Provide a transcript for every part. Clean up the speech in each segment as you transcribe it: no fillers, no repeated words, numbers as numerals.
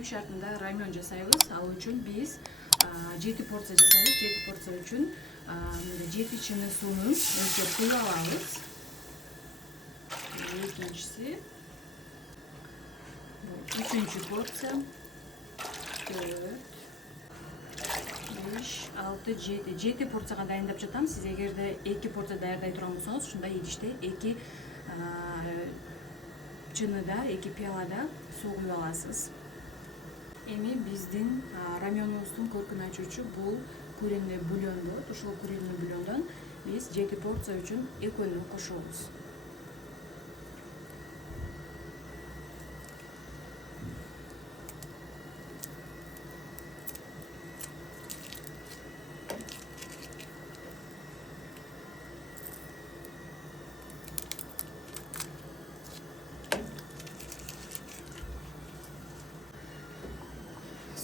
күн шартында рамен жасайбыз. Ал үчүн биз 7 порция жасайбыз. 7 порция үчүн 7 чыны сууну өлчөп куюп алабыз. Экинчиси. Үчүнчү порция. 4 5 6 7 порцияга дайындап жатам. Сиз эгерде 2 порция даярдай турган болсоңуз, ушунда идиште 2 чыныда, 2 пиалада суу куюп аласыз. Эми биздин раменубуздун көркүн ачуучу бул куриный бульон болот. Ушул куриный бульондон биз 7 порция үчүн экөөнү кошобуз.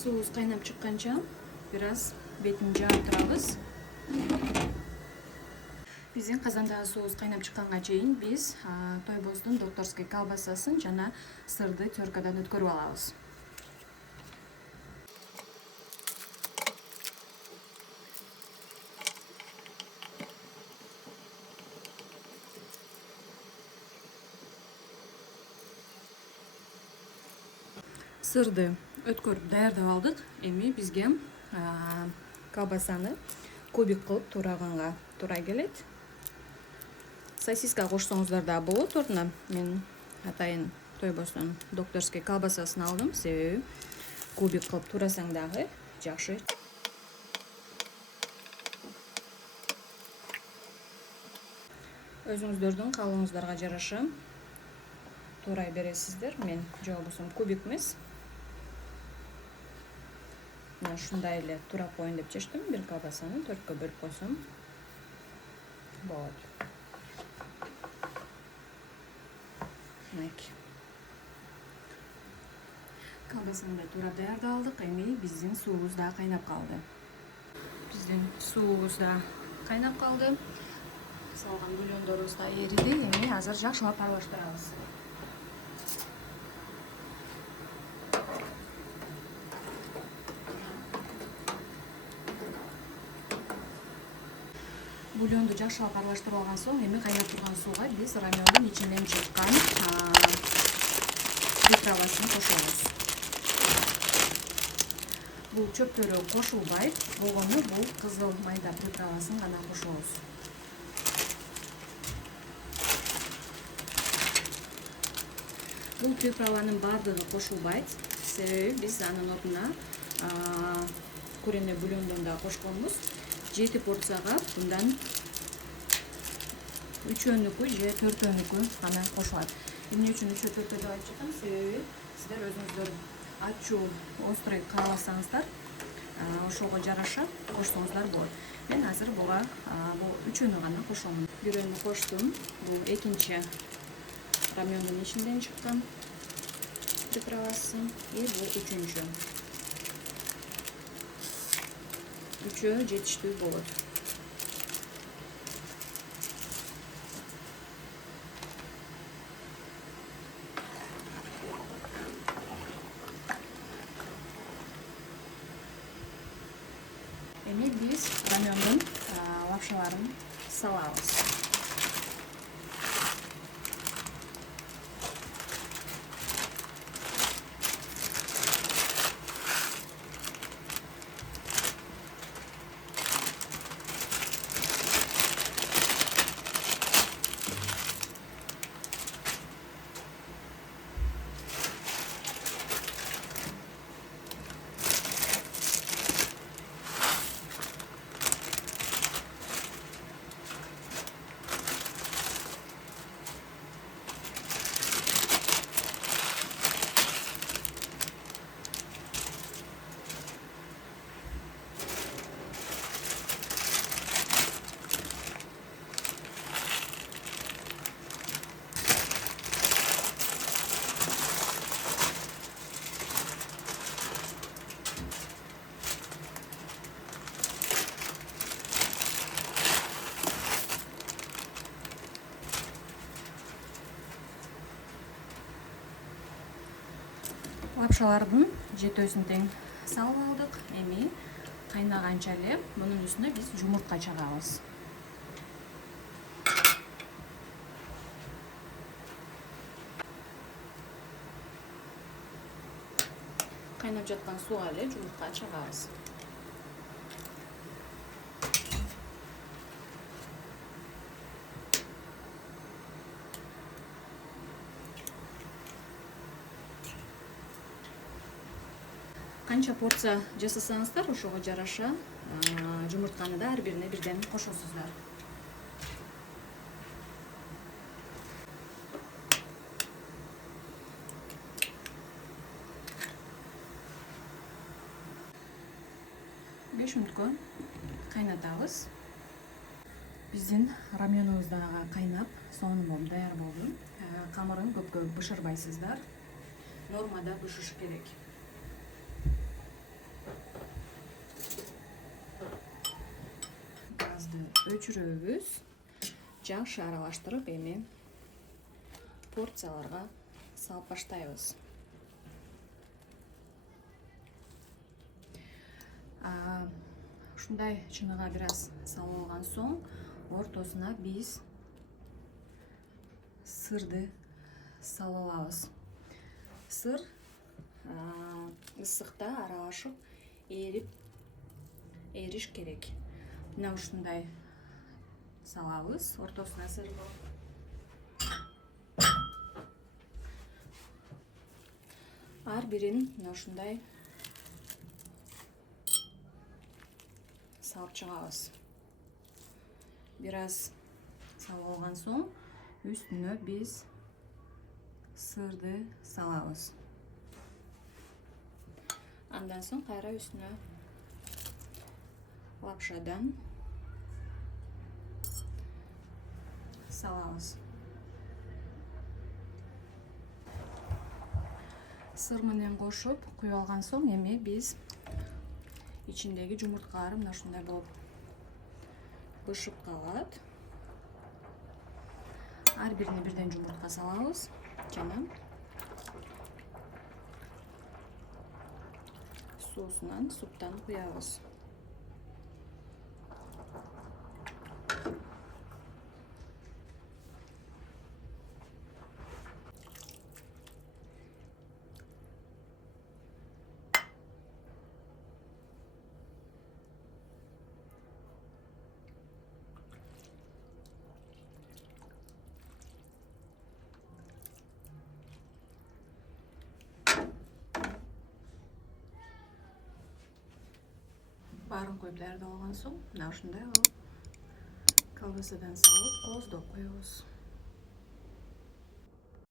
Суубуз кайнап чыкканча бир аз бетин жаап турабыз. Биздин казандагы суубуз кайнап чыкканга чейин биз тойбоздун докторской колбасасын жана сырды теркадан өткөрүп алабыз. Сырды өткөрүп даярдап алдык. Эми бизге колбасаны кубик кылып тураганга туура келет. Сосиска кошсоңуздар да болот ордуна. Мен атайын тойбоздун докторской колбасасын алдым. Себеби кубик кылып турасаң дагы жакшы. Өзүңүздөрдүн каалооңуздарга жараша туурай бересиздер. Мен жок болсом кубик эмес. Мен ушундай эле турап коеюн деп чечтим. Бир колбасаны 4кө бөлүп койсом болот. Колбасаны да турап даярдап алдык. Эми биздин суубуз да кайнап калды. Салган бульондорубуз да эриди. Эми азыр жакшылап аралаштырабыз. Бульонду жакшылап аралаштырып алган соң, эми кайнап турган сууга биз рамендин ичинен чыккан приправасын кошобуз. Бул чөптөрү кошулбайт, болгону бул кызыл майда приправасын гана кошобуз. Бул приправанын бардыгы кошулбайт, себеби биз анын ордуна куриный бульондон да кошконбуз. 7 порцияга мындан 3-өнүкү же 4-өнүкү гана кошулат. Эмне үчүн 3-4 деп айтып жатам? Себеби сиздер өзүңүздөр ачуу, острый кааласаңыздар, ошого жараша кошсоңуздар болот. Мен азыр буга бул 3-өнү гана кошом. 1-өнү коштум. Бул экинчи рамендин ичинен чыккан приправасы. И бул 3-үнчү. 3-өө жетиштүү болот. Эми биз рамендин лапшаларын салабыз. лапшалардын жетөөсүн тең салып алдык. Эми кайнаганча эле мунун үстүнө биз жумуртка чагабыз. Кайнап жаткан сууга эле жумуртка чагабыз. Канча порция жасасаңыздар, ошого жараша жумуртканы да ар бирине бирден кошосуздар. Беш мүнөткө кайнатабыз. Биздин рамёнубуз дагы кайнап, сонун даяр болду. Камырын көпкө бышырбайсыздар. Нормада бышыш керек. Газды өчүрөбүз. Жакшы аралаштырып, эми порцияларга салып баштайбыз. Ушундай чыныга бир аз салып алган соң, ортосуна биз сырды салып алабыз. Сыр ысыкта аралашып эриш керек. Мына ушундай салабыз, ортосуна сыр. Ар бирин мына ушундай салып чыгабыз. Бир аз салып алган соң, үстүнө биз сырды салабыз. Андан соң кайра үстүнө лапшадан салабыз. Сыр менен кошуп куюп алган соң, эми биз ичиндеги жумурткалар мына ушундай болуп бышып калат. Ар бирине бирден жумуртка салабыз жана соусунан, суптан куябыз. Баарын коюп даярдап алган соң, мына ушундай колбасадан салып кооздоп коебуз.